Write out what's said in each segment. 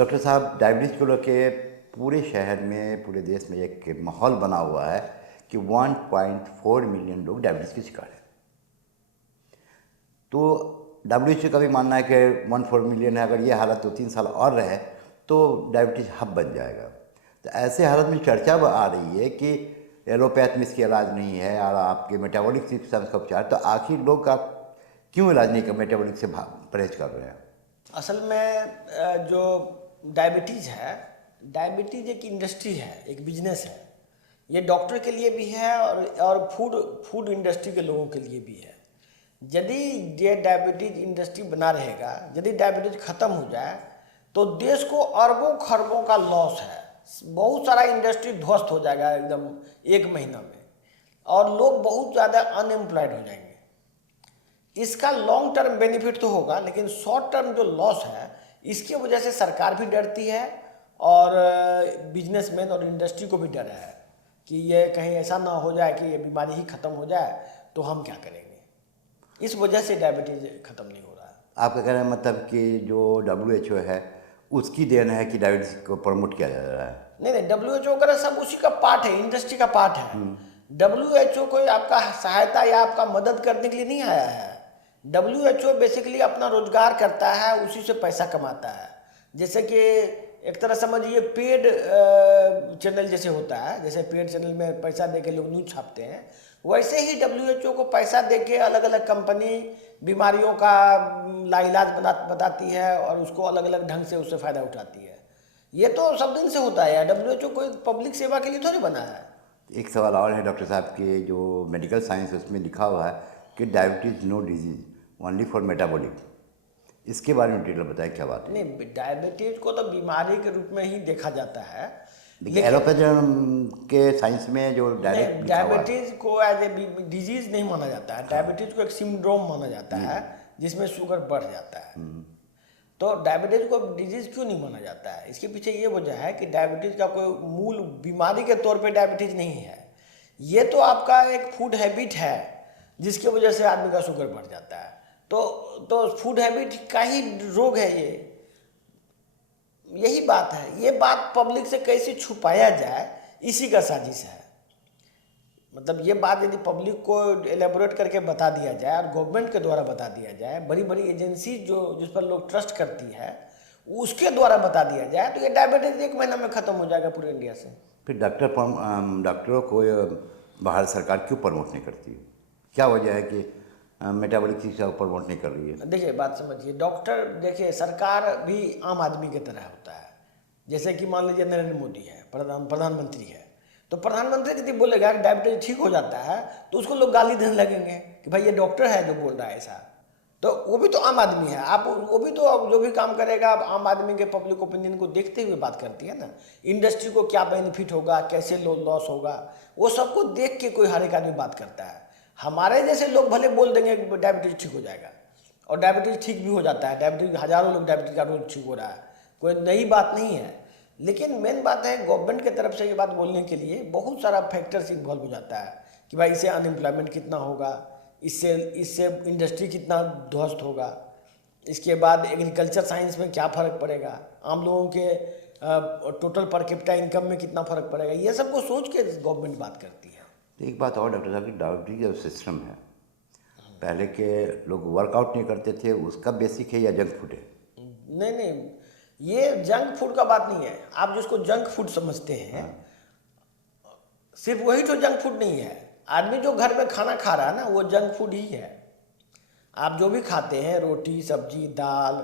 Doctor साहब, diabetes को लेके पूरे शहर में, पूरे देश में एक माहौल बना हुआ है कि 1.4 मिलियन लोग डायबिटीज़ के शिकार हैं। तो डब्ल्यूएचओ का भी मानना है कि 1.4 मिलियन है, अगर ये हालत 2-3 साल और रहे तो डायबिटीज़ हब बन जाएगा। तो ऐसे हालत में चर्चा आ रही है कि एलोपैथ में इसकी इलाज नहीं है और आपके मेटाबॉलिक सिस्टम का उपचार, तो आखिर लोग आप क्यों इलाज नहीं कर, मेटाबॉलिक से परहेज कर रहे हैं? असल में जो डायबिटीज़ है, डायबिटीज़ एक इंडस्ट्री है, एक बिजनेस है। ये डॉक्टर के लिए भी है और फूड इंडस्ट्री के लोगों के लिए भी है। यदि ये डायबिटीज़ इंडस्ट्री बना रहेगा, यदि डायबिटीज़ ख़त्म हो जाए तो देश को अरबों खरबों का लॉस है। बहुत सारा इंडस्ट्री ध्वस्त हो जाएगा एकदम 1 महीना में, और लोग बहुत ज़्यादा अनएम्प्लॉयड हो जाएंगे। इसका लॉन्ग टर्म बेनिफिट तो होगा, लेकिन शॉर्ट टर्म जो लॉस है इसकी वजह से सरकार भी डरती है और बिजनेसमैन और इंडस्ट्री को भी डर है कि ये कहीं ऐसा ना हो जाए कि ये बीमारी ही ख़त्म हो जाए तो हम क्या करेंगे। इस वजह से डायबिटीज़ ख़त्म नहीं हो रहा है। आपका कहना है मतलब कि जो डब्ल्यूएचओ है उसकी देन है कि डायबिटीज़ को प्रमोट किया जा रहा है? नहीं, डब्ल्यूएचओ वगैरह सब उसी का पार्ट है, इंडस्ट्री का पार्ट है। डब्ल्यूएचओ कोई आपका सहायता या आपका मदद करने के लिए नहीं आया है। डब्ल्यूएचओ बेसिकली अपना रोजगार करता है, उसी से पैसा कमाता है। जैसे कि एक तरह समझिए पेड चैनल जैसे होता है, जैसे पेड चैनल में पैसा दे के लोग न्यूज छापते हैं, वैसे ही डब्ल्यूएचओ को पैसा दे के अलग अलग कंपनी बीमारियों का लाइलाज बताती है और उसको अलग अलग ढंग से उससे फ़ायदा उठाती है। ये तो सब दिन से होता है। डब्ल्यूएचओ कोई पब्लिक सेवा के लिए थोड़ी बना है। एक सवाल और है डॉक्टर साहब के, जो मेडिकल साइंस उसमें लिखा हुआ है कि diabetes no disease only for metabolic, इसके बारे में डिटेल बताएं, क्या बात है? नहीं, डायबिटीज को तो बीमारी के रूप में ही देखा जाता है, देखिए एलोपैथी के साइंस में जो डायरेक्ट डायबिटीज को एज ए डिजीज नहीं माना जाता है। डायबिटीज को एक सिंड्रोम माना जाता है जिसमें शुगर बढ़ जाता है। तो डायबिटीज को डिजीज क्यों नहीं माना जाता है? इसके पीछे ये वजह है कि डायबिटीज का कोई मूल बीमारी के तौर पे डायबिटीज नहीं है। ये तो आपका एक फूड हैबिट है जिसकी वजह से आदमी का शुगर बढ़ जाता है। तो फूड हैबिट का ही रोग है ये। यही बात है। ये बात पब्लिक से कैसे छुपाया जाए, इसी का साजिश है। मतलब ये बात यदि पब्लिक को एलेबोरेट करके बता दिया जाए और गवर्नमेंट के द्वारा बता दिया जाए, बड़ी बड़ी एजेंसी जो जिस पर लोग ट्रस्ट करती है उसके द्वारा बता दिया जाए, तो ये डायबिटीज 1 महीना में ख़त्म हो जाएगा पूरे इंडिया से। फिर डॉक्टरों को बाहर सरकार क्यों प्रमोट नहीं करती? क्या वजह है कि मेटाबॉलिक शिक्षा को प्रमोट नहीं कर रही है? देखिए बात समझिए, डॉक्टर, देखिए सरकार भी आम आदमी की तरह होता है। जैसे कि मान लीजिए नरेंद्र मोदी है, प्रधानमंत्री है, तो प्रधानमंत्री यदि बोलेगा कि डायबिटीज ठीक हो जाता है तो उसको लोग गाली देने लगेंगे कि भाई ये डॉक्टर है जो बोल रहा है ऐसा। तो वो भी तो आम आदमी है। आप वो भी तो जो भी काम करेगा आप आम आदमी के पब्लिक ओपिनियन को देखते हुए बात करती है ना। इंडस्ट्री को क्या बेनिफिट होगा, कैसे लॉस होगा, वो सबको देख के कोई हर एक आदमी बात करता है। हमारे जैसे लोग भले बोल देंगे कि डायबिटीज ठीक हो जाएगा, और डायबिटीज ठीक भी हो जाता है। डायबिटीज हज़ारों लोग डायबिटीज का रोज ठीक हो रहा है, कोई नई बात नहीं है। लेकिन मेन बात है गवर्नमेंट की तरफ से ये बात बोलने के लिए बहुत सारा फैक्टर्स इन्वॉल्व हो जाता है कि भाई इससे अनएम्प्लॉयमेंट कितना होगा, इससे इंडस्ट्री कितना ध्वस्त होगा, इसके बाद एग्रीकल्चर साइंस में क्या फ़र्क पड़ेगा, आम लोगों के टोटल पर कैपिटा इनकम में कितना फ़र्क पड़ेगा। ये सब को सोच के गवर्नमेंट बात करती है। तो एक बात और डॉक्टर साहब की, डायबिटीज जो सिस्टम है, पहले के लोग वर्कआउट नहीं करते थे, उसका बेसिक है या जंक फूड है? नहीं, ये जंक फूड का बात नहीं है। आप जिसको जंक फूड समझते हैं, सिर्फ वही तो जंक फूड नहीं है। आदमी जो घर में खाना खा रहा है ना, वो जंक फूड ही है। आप जो भी खाते हैं, रोटी सब्जी दाल,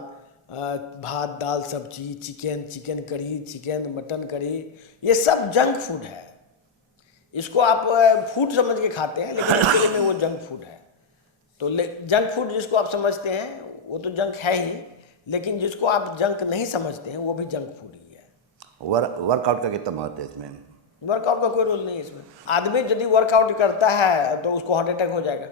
भात दाल सब्जी, चिकन कढ़ी, चिकन मटन कढ़ी, ये सब जंक फूड है। इसको आप फूड समझ के खाते हैं, लेकिन एक्चुअली में वो जंक फूड है। तो जंक फूड जिसको आप समझते हैं वो तो जंक है ही, लेकिन जिसको आप जंक नहीं समझते हैं वो भी जंक फूड ही है। वर्कआउट का कितना महत्व है इसमें? वर्कआउट का कोई रोल नहीं है इसमें। आदमी यदि वर्कआउट करता है तो उसको हार्ट अटैक हो जाएगा।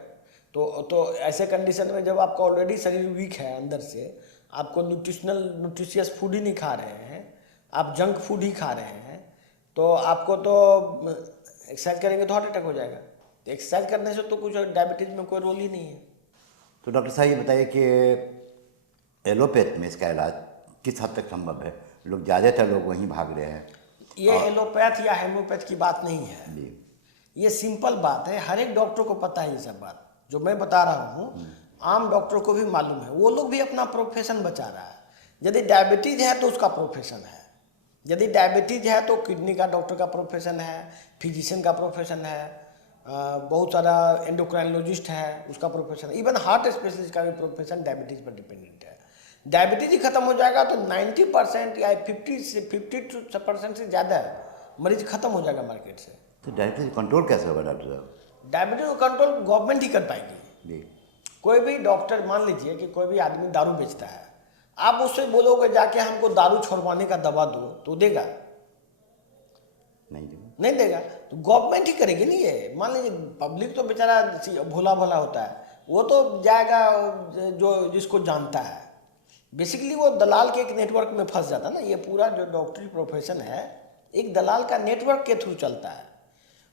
तो ऐसे कंडीशन में जब आपका ऑलरेडी शरीर वीक है अंदर से, आपको न्यूट्रिशियस फूड ही नहीं खा रहे हैं, आप जंक फूड ही खा रहे हैं, तो आपको तो एक्सरसाइज करेंगे तो हार्ट अटैक हो जाएगा। तो एक्सरसाइज करने से तो कुछ डायबिटीज में कोई रोल ही नहीं है। तो डॉक्टर साहब ये बताइए कि एलोपैथ में इसका इलाज किस हद तक संभव है? लोग ज़्यादातर लोग वहीं भाग रहे हैं। ये एलोपैथ या हेम्योपैथ की बात नहीं है, जी। ये सिंपल बात है, हर एक डॉक्टर को पता है ये सब बात जो मैं बता रहा हूँ, आम डॉक्टर को भी मालूम है। वो लोग भी अपना प्रोफेशन बचा रहा है। यदि डायबिटीज है तो उसका प्रोफेशन है, यदि डायबिटीज है तो किडनी का डॉक्टर का प्रोफेशन है, फिजिशियन का प्रोफेशन है, बहुत सारा एंडोक्राइनोलॉजिस्ट है उसका प्रोफेशन है, इवन हार्ट स्पेशलिस्ट का भी प्रोफेशन डायबिटीज पर डिपेंडेंट है। डायबिटीज ही खत्म हो जाएगा तो 90% या 50% से ज़्यादा मरीज खत्म हो जाएगा मार्केट से। तो डायबिटीज कंट्रोल कैसे होगा डॉक्टर साहब? डायबिटीज को कंट्रोल गवर्नमेंट ही कर पाएगी। जी। कोई भी डॉक्टर, मान लीजिए कि कोई भी आदमी दारू बेचता है, आप उससे बोलोगे जाके हमको दारू छोड़वाने का दवा दो, तो देगा? नहीं देगा। नहीं देगा। तो गवर्नमेंट ही करेगी नहीं ये। मान लीजिए पब्लिक तो बेचारा भोला भोला होता है, वो तो जाएगा जो जिसको जानता है। बेसिकली वो दलाल के एक नेटवर्क में फंस जाता है ना। ये पूरा जो डॉक्टरी प्रोफेशन है एक दलाल का नेटवर्क के थ्रू चलता है।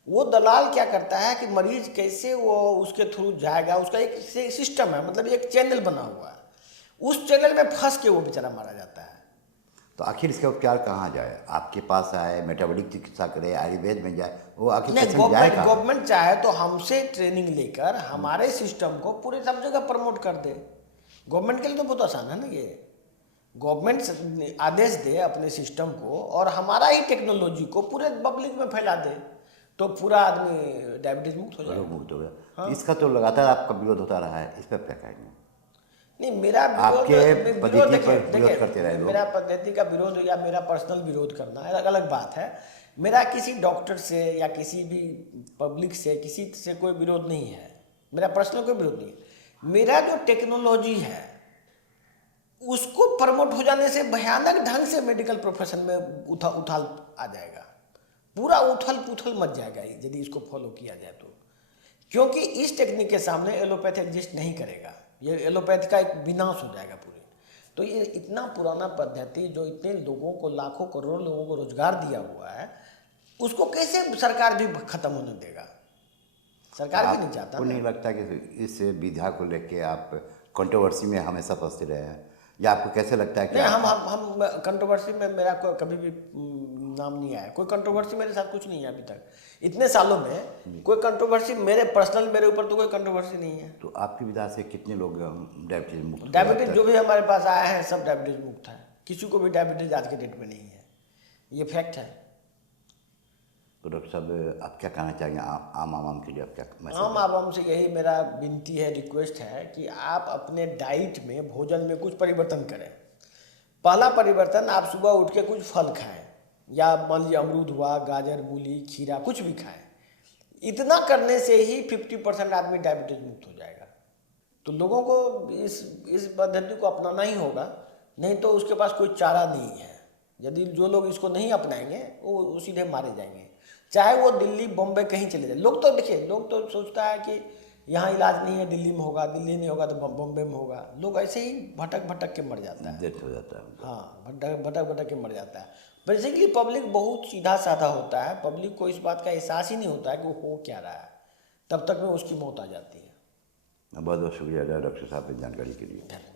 वो दलाल क्या करता है कि मरीज कैसे वो उसके थ्रू जाएगा, उसका एक सिस्टम है, मतलब एक चैनल बना हुआ है। उस चैनल में फंस के वो बेचारा मारा जाता है। तो आखिर इसका उपचार कहाँ जाए? आपके पास आए, मेटाबॉलिक चिकित्सा करे, आयुर्वेद में जाए, वो आखिर नहीं, पेशेंट जाए कहाँ? गवर्नमेंट चाहे तो हमसे ट्रेनिंग लेकर हमारे सिस्टम को पूरे सब जगह प्रमोट कर दे। गवर्नमेंट के लिए तो बहुत आसान है ना ये। गवर्नमेंट आदेश दे अपने सिस्टम को और हमारा ही टेक्नोलॉजी को पूरे पब्लिक में फैला दे, तो पूरा आदमी डायबिटीज मुक्त हो रोग जाएगा। मुक्त हो गया। तो इसका तो लगातार आपका विरोध होता रहा है, इस पर क्या कहेंगे? नहीं, मेरा आपके विरोध पद्धति देखिए पर विरोध करते रहे लोग। मेरा पद्धति का विरोध या मेरा पर्सनल विरोध करना अलग अलग बात है। मेरा किसी डॉक्टर से या किसी भी पब्लिक से किसी से कोई विरोध नहीं है, मेरा पर्सनल कोई विरोध नहीं है। मेरा जो टेक्नोलॉजी है उसको प्रमोट हो जाने से भयानक ढंग से मेडिकल प्रोफेशन में उथाल आ जाएगा, पूरा उथल पुथल मच जाएगा यदि इसको फॉलो किया जाए तो। क्योंकि इस टेक्निक के सामने एलोपैथ एग्जिस्ट नहीं करेगा, ये एलोपैथ का एक विनाश हो जाएगा पूरे। तो ये इतना पुराना पद्धति जो इतने लोगों को, लाखों करोड़ों लोगों को रोजगार दिया हुआ है, उसको कैसे सरकार भी खत्म होने देगा? सरकार भी नहीं चाहता। आपको नहीं लगता कि इस विधा को लेके आप कंट्रोवर्सी में हमेशा फंसते रहे हैं, या आपको कैसे लगता है कि नहीं, हम कंट्रोवर्सी में मेरा कभी भी नाम नहीं आया। कोई कंट्रोवर्सी मेरे साथ कुछ नहीं है अभी तक, इतने सालों में कोई कंट्रोवर्सी मेरे ऊपर तो कोई कंट्रोवर्सी नहीं है। तो आपकी विधा से कितने लोग डायबिटीज मुक्त हुए? डायबिटीज जो भी हमारे पास आए हैं सब डायबिटीज मुक्त है, किसी को भी डायबिटीज आज के डेट में नहीं है, ये फैक्ट है। तो डॉक्टर साहब आप क्या कहना चाहेंगे आम आवाम के लिए? आप क्या आम आवाम से यही मेरा विनती है, रिक्वेस्ट है कि आप अपने डाइट में, भोजन में कुछ परिवर्तन करें। पहला परिवर्तन, आप सुबह उठ के कुछ फल खाएं, या मान लीजिए अमरूद हुआ, गाजर, मूली, खीरा, कुछ भी खाएं। इतना करने से ही 50% आदमी डायबिटीज मुक्त हो जाएगा। तो लोगों को इस पद्धति को अपनाना ही होगा, नहीं तो उसके पास कोई चारा नहीं है। यदि जो लोग इसको नहीं अपनाएंगे वो सीधे मारे जाएंगे, चाहे वो दिल्ली, बॉम्बे कहीं चले जाए। लोग तो देखिए, लोग तो सोचता है कि यहाँ इलाज नहीं है, दिल्ली में होगा, दिल्ली नहीं होगा तो बॉम्बे में होगा। लोग ऐसे ही भटक भटक के मर जाता है। डेथ हो जाता है। हाँ, भटक भटक के मर जाता है। बेसिकली पब्लिक बहुत सीधा साधा होता है, पब्लिक को इस बात का एहसास ही नहीं होता है कि वो हो क्या रहा है, तब तक में उसकी मौत आ जाती है। बहुत बहुत शुक्रिया डॉक्टर साहब की जानकारी के लिए। धन्यवाद।